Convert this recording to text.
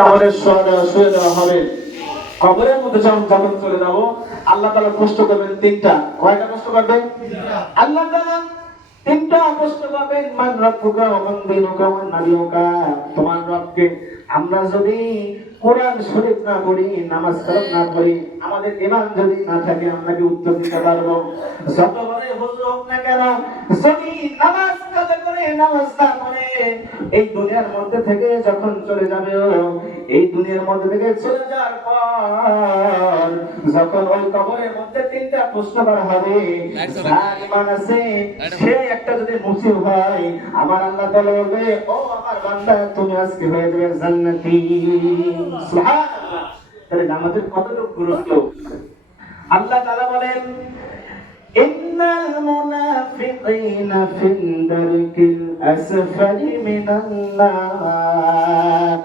আমাদের শুয়ে দেওয়া হবে। কবরের মধ্যে যখন চলে যাব, আল্লাহ তাআলা প্রশ্ন করবেন তিনটা। কয়টা প্রশ্ন করবেন? আল্লাহ তাআলা তিনটা প্রশ্ন করবেন। মান রাব্বুকা ওয়া মান দীনুকা ওয়া নাবিয়ুকা। তোমার রবকে। আমরা যদি কোরআন শরীফ না পড়ি, নামাজ কালাম না পড়ি, আমাদের ঈমান যদি না থাকে, আমরা কি উত্তর দিতে পারবো? যত বড় হুজুর হোক না কেন, যদি নামাজ কালাম করে নামাজ না পড়ে, এই দুনিয়ার মধ্যে থেকে যখন চলে যাবে, এই দুনিয়ার মধ্যে থেকে চলে যাওয়ার পর যখন ওই কবরের মধ্যে তিনটা প্রশ্ন করা হবে, যার ঈমান আছে সে একটা যদি মুসিব হয়, আমার আল্লাহ তাআলা বলবে, ও আমার বান্দা, তুমি আজকে হয়ে যাবে জান্নাতি। সুবহানাল্লাহ। তাহলে নামাজের কতটুকু গুরুত্ব। আল্লাহ তাআলা বলেন, ইন্নাল মুনাফিকিনা ফিল দারকিল আসফালি মিনান নার।